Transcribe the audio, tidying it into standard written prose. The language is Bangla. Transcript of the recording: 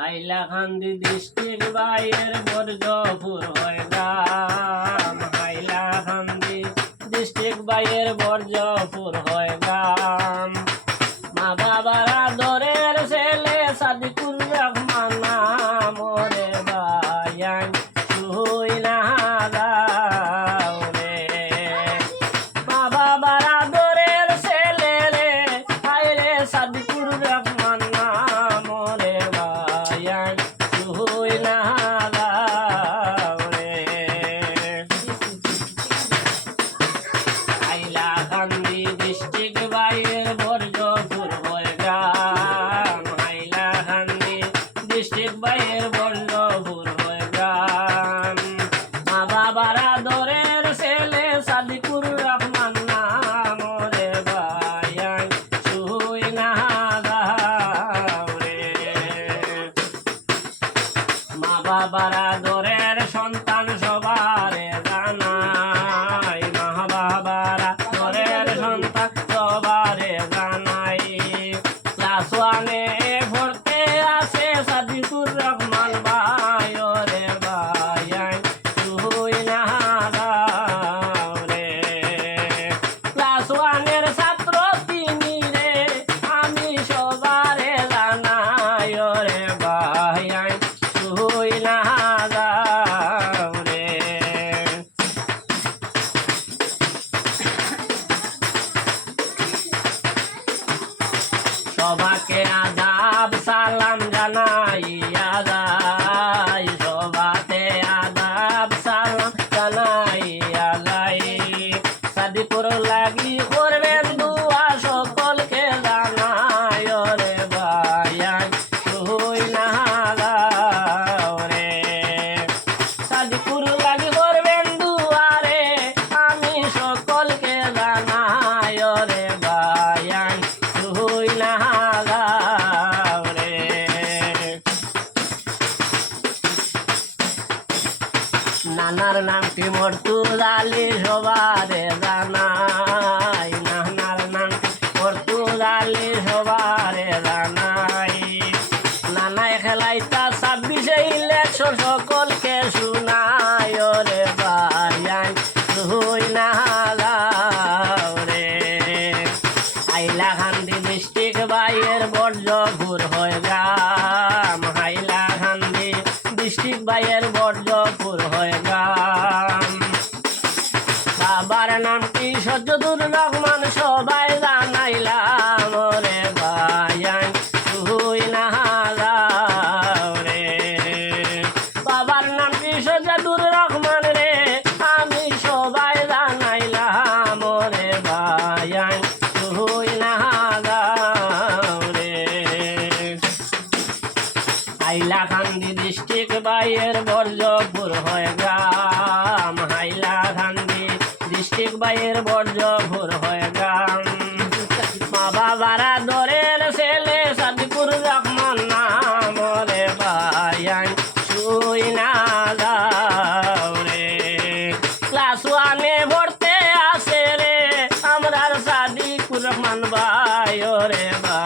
হাইলাকান্দি ডিস্ট্রিক্ট বাইয়ের বর্জপুর হয় গ্রাম। হাইলাকান্দি ডিস্ট্রিক্ট বাইয়ের বর্জপুর হয় গ্রাম। মা বাবার আদরের ছেলে সাদিকুর রহমান নাম রে ভাইয়ান শুই না দাও রে। মা বাবার আদরের ছেলে রে হায়রে সাদিকুর রহমান নাম রে ভাইয়ান শুই না দাও রে। হাইলাকান্দি ডিস্ট্রিক্ট বাইয়ের বর্জপুর হয় গ্রাম। হাইলাকান্দি ডিস্ট্রিক্ট বাইয়ের বর্জপুর হয় গ্রাম। মা বাবার আদরের ছেলে সাদিকুর রহমান নাম রে ভাইয়ান শুই না দাও রে। মা বাবার আদরের সন্তান সবারে জানাই। মা বাবার আদরের সন্তান সবারে জানাই। ক্লাস ওয়ানে পড়তে আছে সাদিকুর রহমান ভাই রে ভাইয়ান শুই না দাও রে। ক্লাস ওয়ানের ছাত্র তিনি রে আমি সবারে জানাই রে ভাইয়ান শুই না দাও রে। সবাকে আদাব সালাম জানাইয়া যাই। সবাতে আদাব সালাম জানাইয়া যাই। সাদিকুর লাগি করবেন দুয়া সকলকে জানাই রে ভাইয়ান শুই না দাও রে। সাদিকুর লাগি করবেন দুয়ারে আমি সকলকে জানাই রে ভাইয়ান শুই না দাও রে। নানার নামটি মর্তুজা আলী সবারে জানাই। নানার নামটি মর্তুজা আলী সবারে জানাই। নানায় খেলাইতা 26 ইলেকশন সকলকে শুনাই রে ভাইয়ান শুই না দাও রে। হাইলাকান্দি ডিস্ট্রিক্ট বাইয়ের বর্জপুর হয় গ্রাম। হাইলাকান্দি ডিস্ট্রিক্ট বাইয়ের বর্জপুর হয় গ্রাম। বাবার নামটি সজ্জদুর রহমান সবাই জানাইলাম রে ভাইয়ান শুই না দাও রে। বাবার নামটি সজ্জদুর রহমান রে আমি সবাই জানাইলাম রে ভাইয়ান শুই না দাও রে। হাইলাকান্দি ডিস্ট্রিক্ট বাইয়ের বর্জপুর হয় গ্রাম। হাইলাকান্দি ডিস্ট্রিক্ট বাইয়ের বর্জপুর হয় গ্রাম। মা বাবার আদরের ছেলে সাদিকুর রহমান নাম রে ভাইয়ান শুই না দাও রে। ক্লাস ওয়ানে পড়তে আসে রে আমরার সাদিকুর রহমান ভাই রে ভাই।